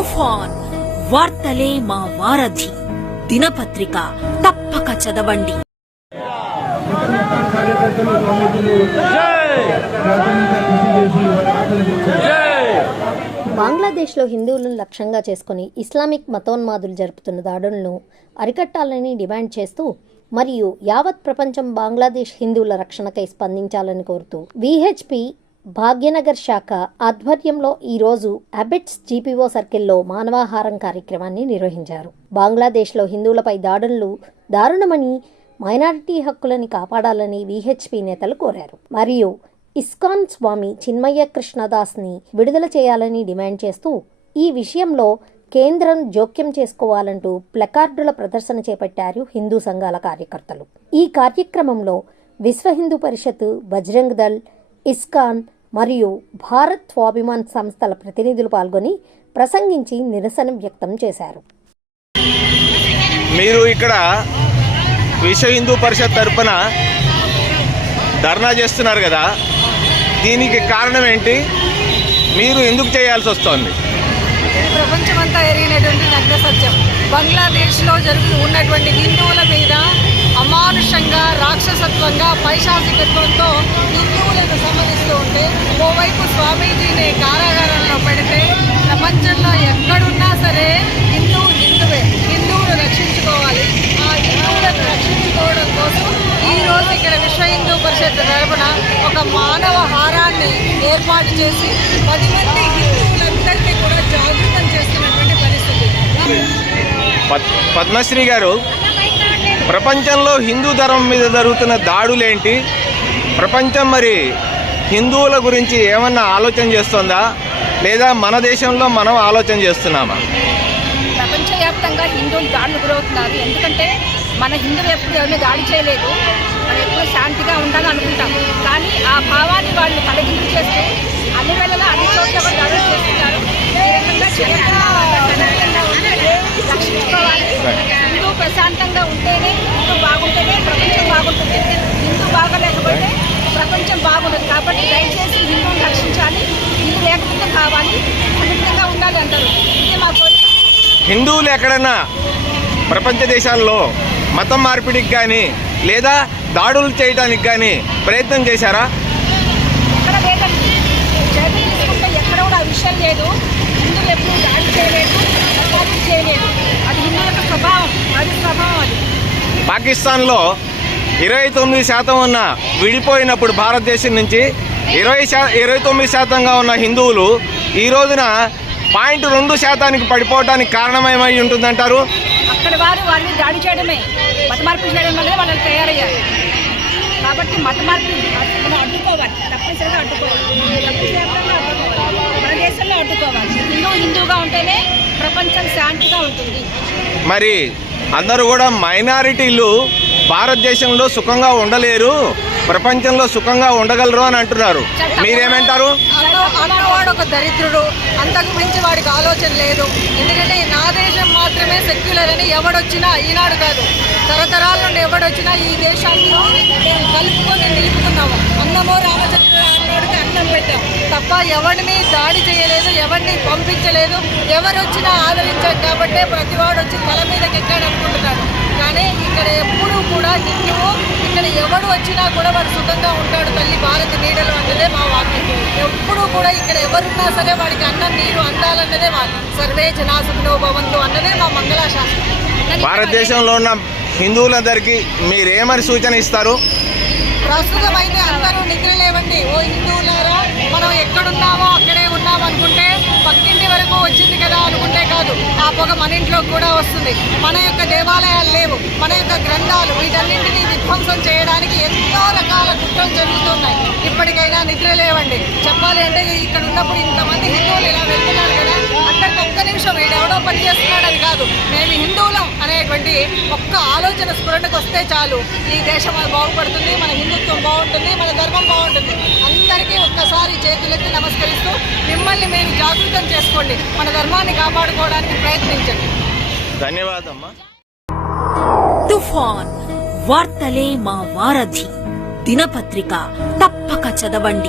తుఫాన్ వార్తలే మా వారధి దినపత్రిక తప్పక చదవండి. బంగ్లాదేశ్లో హిందువులను లక్ష్యంగా చేసుకుని ఇస్లామిక్ మతోన్మాదులు జరుపుతున్న దాడులను అరికట్టాలని డిమాండ్ చేస్తూ మరియు యావత్ ప్రపంచం బంగ్లాదేశ్ హిందువుల రక్షణకై స్పందించాలని కోరుతూ విహెచ్పి భాగ్యనగర్ శాఖ ఆధ్వర్యంలో ఈరోజు అబెట్స్ జీపీఓ సర్కిల్లో మానవాహారం కార్యక్రమాన్ని నిర్వహించారు. బంగ్లాదేశ్లో హిందువులపై దాడులు దారుణమని, మైనారిటీ హక్కులని కాపాడాలని విహెచ్పి నేతలు కోరారు. మరియు ఇస్కాన్ స్వామి చిన్మయ్య కృష్ణదాస్ని విడుదల చేయాలని డిమాండ్ చేస్తూ ఈ విషయంలో కేంద్రం జోక్యం చేసుకోవాలంటూ ప్లకార్డుల ప్రదర్శన చేపట్టారు హిందూ సంఘాల కార్యకర్తలు. ఈ కార్యక్రమంలో విశ్వ హిందూ పరిషత్, బజరంగ్ దళ్, ఇస్కాన్ మరియు భారత్ స్వాభిమాన్ సంస్థల ప్రతినిధులు పాల్గొని ప్రసంగించి నిరసన వ్యక్తం చేశారు. మీరు ఇక్కడ విశ్వ హిందూ పరిషత్ తరపున ధర్నా చేస్తున్నారు కదా, దీనికి కారణం ఏంటి? మీరు ఎందుకు చేయాల్సి వస్తుంది? ప్రపంచమంతా ఎరిగినటువంటి నగ్న సత్యం, బంగ్లాదేశ్లో ఉన్నటువంటి హిందువుల మీద అమానుషంగా, రాక్షసత్వంగా, పైశాచికత్వంతో హిందువులను సంహరిస్తూ ఉంటే, ఓవైపు స్వామీజీని కారాగారంలో పెడితే ప్రపంచంలో ఎక్కడున్నా సరే హిందువే, హిందువులు రక్షించుకోవాలి. ఆ హిందువులను రక్షించుకోవడం కోసం ఈరోజు ఇక్కడ విశ్వ హిందూ పరిషత్ తరపున ఒక మానవ హారాన్ని ఏర్పాటు చేసి 10 మంది హిందువులందరినీ కూడా జాగృతం చేస్తున్నటువంటి పరిస్థితి. పద్మశ్రీ గారు, ప్రపంచంలో హిందూ ధర్మం మీద జరుగుతున్న దాడులేంటి? ప్రపంచం మరి హిందువుల గురించి ఏమన్నా ఆలోచన చేస్తుందా, లేదా మన దేశంలో మనం ఆలోచన చేస్తున్నామా? ప్రపంచవ్యాప్తంగా హిందువులు దాడులు గురవుతున్నారు. ఎందుకంటే మన హిందువులు ఎప్పుడు ఎవరిని దాడి చేయలేదు, మనం ఎప్పుడు శాంతిగా ఉండాలని అనుకుంటాం. కానీ ఆ భావాన్ని వాళ్ళు తలకిందు చేస్తూ అన్ని వేళలా అన్ని చోట్ల కూడా దాడులు చేస్తున్నారు. ఈ రకంగా రక్షించుకోవాలి. హిందూ ప్రశాంతంగా ఉంటేనే, హిందూ బాగుంటేనే ప్రపంచం బాగుంటుంది. హిందూ బాగలేకపోతే ప్రపంచం బాగుండదు. కాబట్టి దయచేసి హిందువుని రక్షించాలి, హిందూ ఏకత్వం కావాలి, అమితంగా ఉండాలి అంటారు. ఇదే మా కోరిక. హిందువులు ఎక్కడన్నా ప్రపంచ దేశాల్లో మతం మార్పిడికి కానీ లేదా దాడులు చేయడానికి కానీ ప్రయత్నం చేశారా? ఎక్కడ లేదండి. చరిత్ర తీసుకుంటే ఎక్కడ కూడా ఆ విషయం లేదు. హిందువులు ఎప్పుడు దాడి చేయలేదు, మతాలు చేయలేదు. అది హిందువుల స్వభావం, అది స్వభావం. అది పాకిస్తాన్లో 29% ఉన్న విడిపోయినప్పుడు భారతదేశం నుంచి 29% ఉన్న హిందువులు ఈ రోజున 0.2% పడిపోవడానికి కారణమేమై ఉంటుందంటారు? అక్కడ వాళ్ళని దాడి చేయడమే, మత మార్పిడి చేయడం వల్లే వాళ్ళు తయారయ్యారు. కాబట్టి మత మార్పిడి మనం అడ్డుకోవాలి, తప్పనిసరిగా అడ్డుకోవాలి. ప్రపంచవ్యాప్తంగా అడ్డుకోవాలి, మన దేశంలో అడ్డుకోవాలి. హిందూగా ఉంటేనే ప్రపంచం శాంతిగా ఉంటుంది. మరి అందరూ కూడా మైనారిటీలు భారతదేశంలో సుఖంగా ఉండలేరు, ప్రపంచంలో సుఖంగా ఉండగలరు అని అంటున్నారు. మీరేమంటారు? అన్నవాడు ఒక దరిద్రుడు, అంతకు మించి వాడికి ఆలోచన లేదు. ఎందుకంటే నా దేశం మాత్రమే సెక్యులర్ అని ఎవడొచ్చినా, ఈనాడు కాదు తరతరాల నుండి ఎవడొచ్చినా ఈ దేశాన్ని మేము కలుపుకొని నిలుపుకున్నాము. అన్నమో రామచంద్ర అన్నోడికి అన్నం పెట్టాం తప్ప ఎవరిని దాడి చేయలేదు, ఎవరిని పంపించలేదు. ఎవరు వచ్చినా ఆదరించాం కాబట్టే ప్రతివాడు వచ్చి తల మీదకి ఎక్కాడు అనుకుంటున్నాడు. కానీ ఇక్కడ ఎప్పుడూ కూడా ఇక్కడ ఎవడు వచ్చినా కూడా వాడు సుఖంగా ఉంటాడు. తల్లి భారత నీడలు అన్నదే మా వాక్యం. ఎప్పుడూ కూడా ఇక్కడ ఎవరున్నా సరే వాడికి అన్నం నీరు అందాలన్నదే మా సర్వే జనా సుఖినో భవంతు అన్నదే మా మంగళాశాస్త్రం. భారతదేశంలో ఉన్న హిందువులందరికీ మీరేమని సూచన ఇస్తారు? ప్రస్తుతం అయితే అందరూ నిద్ర లేవండి. ఓ హిందువులారా, మనం ఎక్కడున్నామో అక్కడే ఉన్నాం అనుకుంటే, పక్కింటి వరకు వచ్చింది కదా అనుకుంటే కాదు, ఆ పొగ మన ఇంట్లో కూడా వస్తుంది. మన యొక్క దేవాలయాలు లేవు, మన యొక్క గ్రంథాలు, వీటన్నింటినీ విధ్వంసం చేయడానికి ఎన్నో రకాల కుట్రలు జరుగుతున్నాయి. ఇప్పటికైనా నిద్ర లేవండి. చెప్పాలి అంటే ఇక్కడ ఉన్నప్పుడు ఇంతమంది హిందువులు ఇలా వెళ్తున్నారు కదా, అక్కడికి ఒక్క నిమిషం వీడెవడో పని చేస్తున్నాడని కాదు, మేము హిందువులం అనేటువంటి ఒక్క ఆలోచన స్ఫురణకు వస్తే చాలు, ఈ దేశం బాగుపడుతుంది, మన హిందుత్వం బాగుంటుంది, మన ధర్మం బాగుంటుంది. అందరికీ ఒక్కసారి చేతులెత్తి నమస్కరిస్తూ మిమ్మల్ని మీరు జాగృతం చేసుకోండి, మన ధర్మాన్ని కాపాడుకోవడానికి ప్రయత్నించండి. ధన్యవాదమ్మా. తుఫాన్ వార్తలే మా వారధి దినపత్రిక తప్పక చదవండి.